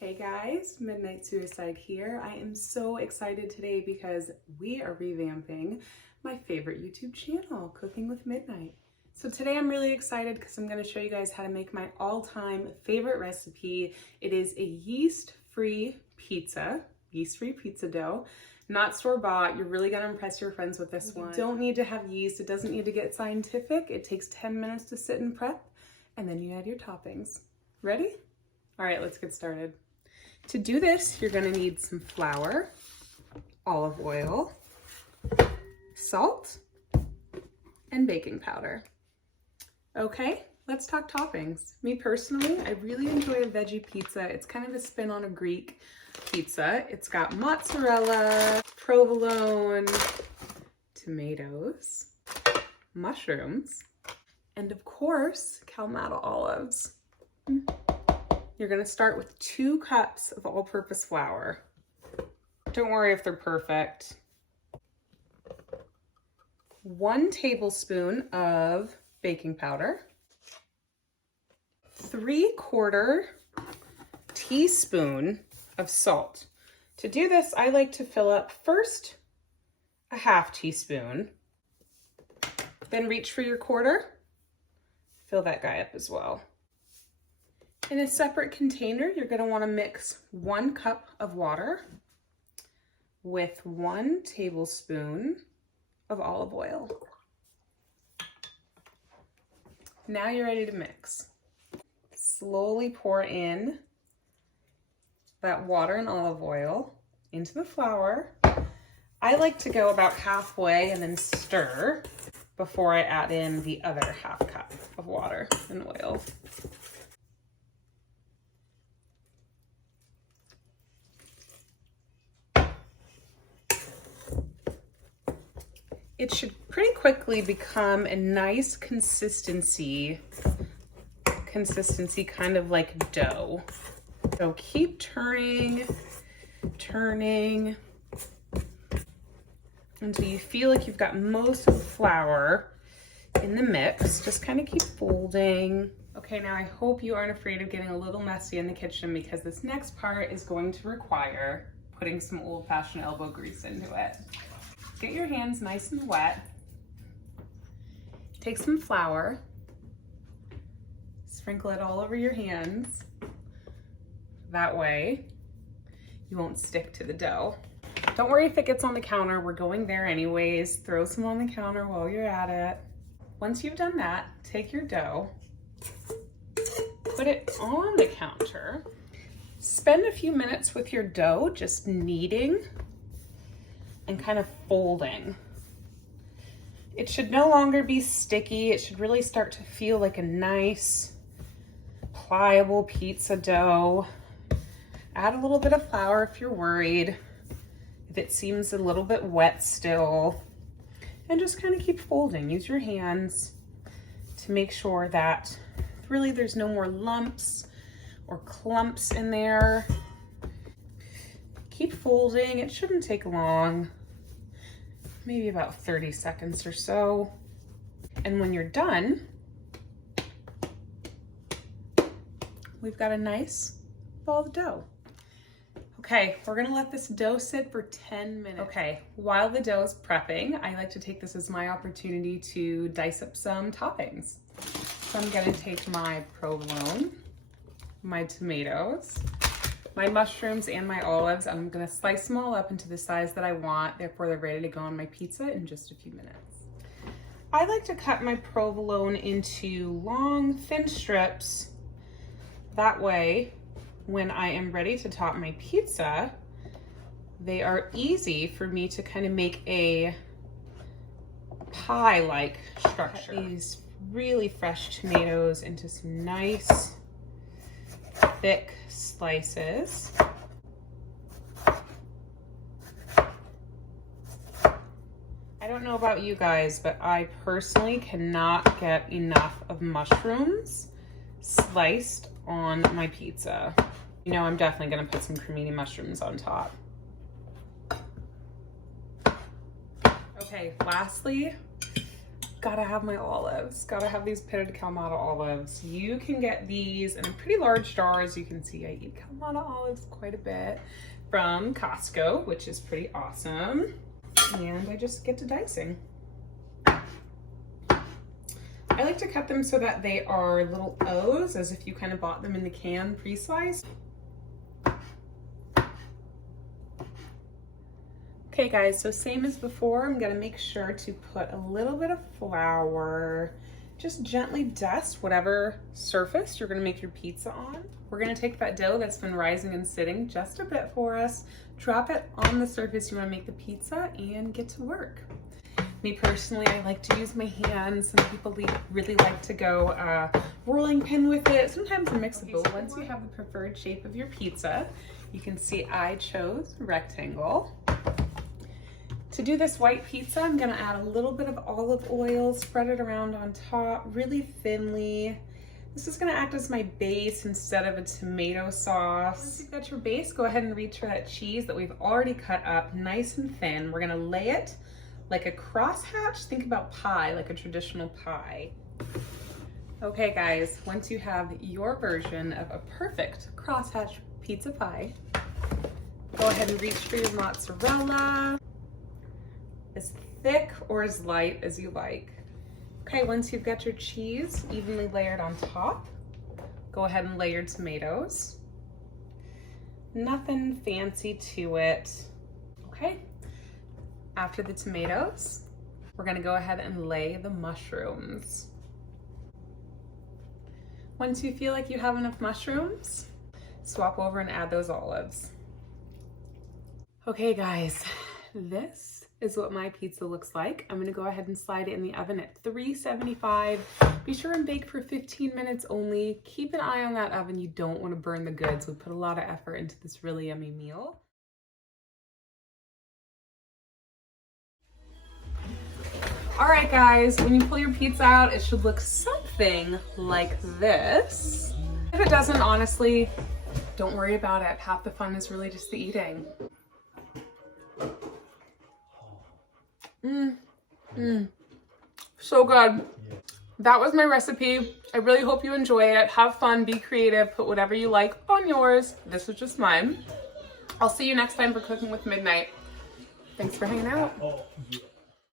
Hey guys, Midnight Suicide here. I am so excited today because we are revamping my favorite YouTube channel, Cooking with Midnight. So today I'm really excited because I'm going to show you guys how to make my all-time favorite recipe. It is a yeast-free pizza dough, not store-bought. You're really going to impress your friends with this one. You don't need to have yeast. It doesn't need to get scientific. It takes 10 minutes to sit and prep, and then you add your toppings. Ready? All right, let's get started. To do this, you're gonna need some flour, olive oil, salt, and baking powder. Okay, let's talk toppings. Me personally, I really enjoy a veggie pizza. It's kind of a spin on a Greek pizza. It's got mozzarella, provolone, tomatoes, mushrooms, and of course, Kalamata olives. You're gonna start with 2 cups of all-purpose flour. Don't worry if they're perfect. 1 tablespoon of baking powder. 3/4 teaspoon of salt. To do this, I like to fill up first a 1/2 teaspoon, then reach for your 1/4. Fill that guy up as well. In a separate container, you're going to want to mix 1 cup of water with 1 tablespoon of olive oil. Now you're ready to mix. Slowly pour in that water and olive oil into the flour. I like to go about halfway and then stir before I add in the other 1/2 cup of water and oil. It should pretty quickly become a nice consistency kind of like dough. So keep turning until you feel like you've got most of the flour in the mix. Just kind of keep folding. Okay, now I hope you aren't afraid of getting a little messy in the kitchen because this next part is going to require putting some old-fashioned elbow grease into it. Get your hands nice and wet. Take some flour, sprinkle it all over your hands. That way you won't stick to the dough. Don't worry if it gets on the counter, we're going there anyways. Throw some on the counter while you're at it. Once you've done that, take your dough, put it on the counter. Spend a few minutes with your dough just kneading and kind of folding. It should no longer be sticky. It should really start to feel like a nice, pliable pizza dough. Add a little bit of flour if you're worried, if it seems a little bit wet still, and just kind of keep folding. Use your hands to make sure that really there's no more lumps or clumps in there. Keep folding. It shouldn't take long. Maybe about 30 seconds or so. And when you're done, we've got a nice ball of dough. Okay, we're gonna let this dough sit for 10 minutes. Okay, while the dough is prepping, I like to take this as my opportunity to dice up some toppings. So I'm gonna take my provolone, my tomatoes, my mushrooms, and my olives. I'm gonna slice them all up into the size that I want, therefore they're ready to go on my pizza in just a few minutes. I like to cut my provolone into long, thin strips. That way, when I am ready to top my pizza, they are easy for me to kind of make a pie-like structure. Cut these really fresh tomatoes into some nice, thick slices. I don't know about you guys, but I personally cannot get enough of mushrooms sliced on my pizza. You know, I'm definitely gonna put some cremini mushrooms on top. Okay, lastly, gotta have my olives. Gotta have these pitted Kalamata olives. You can get these in a pretty large jar. As you can see, I eat Kalamata olives quite a bit from Costco, which is pretty awesome. And I just get to dicing. I like to cut them so that they are little O's, as if you kind of bought them in the can pre-sliced. Okay guys, so same as before, I'm gonna make sure to put a little bit of flour, just gently dust whatever surface you're gonna make your pizza on. We're gonna take that dough that's been rising and sitting just a bit for us, drop it on the surface you wanna make the pizza, and get to work. Me personally, I like to use my hands. Some people really like to go rolling pin with it. Sometimes a mix of both. Once you have the preferred shape of your pizza, you can see I chose rectangle. To do this white pizza, I'm gonna add a little bit of olive oil, spread it around on top really thinly. This is gonna act as my base instead of a tomato sauce. Once you've got your base, go ahead and reach for that cheese that we've already cut up nice and thin. We're gonna lay it like a crosshatch. Think about pie, like a traditional pie. Okay guys, once you have your version of a perfect crosshatch pizza pie, go ahead and reach for your mozzarella. As thick or as light as you like. Okay, once you've got your cheese evenly layered on top, go ahead and lay your tomatoes. Nothing fancy to it. Okay, after the tomatoes, we're gonna go ahead and lay the mushrooms. Once you feel like you have enough mushrooms, swap over and add those olives. Okay guys, this is what my pizza looks like. I'm gonna go ahead and slide it in the oven at 375. Be sure and bake for 15 minutes only. Keep an eye on that oven. You don't wanna burn the goods. We put a lot of effort into this really yummy meal. All right guys, when you pull your pizza out, it should look something like this. If it doesn't, honestly, don't worry about it. Half the fun is really just the eating. So good. That was my recipe. I really hope you enjoy it. Have fun, be creative, put whatever you like on yours. This was just mine. I'll see you next time for Cooking with Midnight. Thanks for hanging out.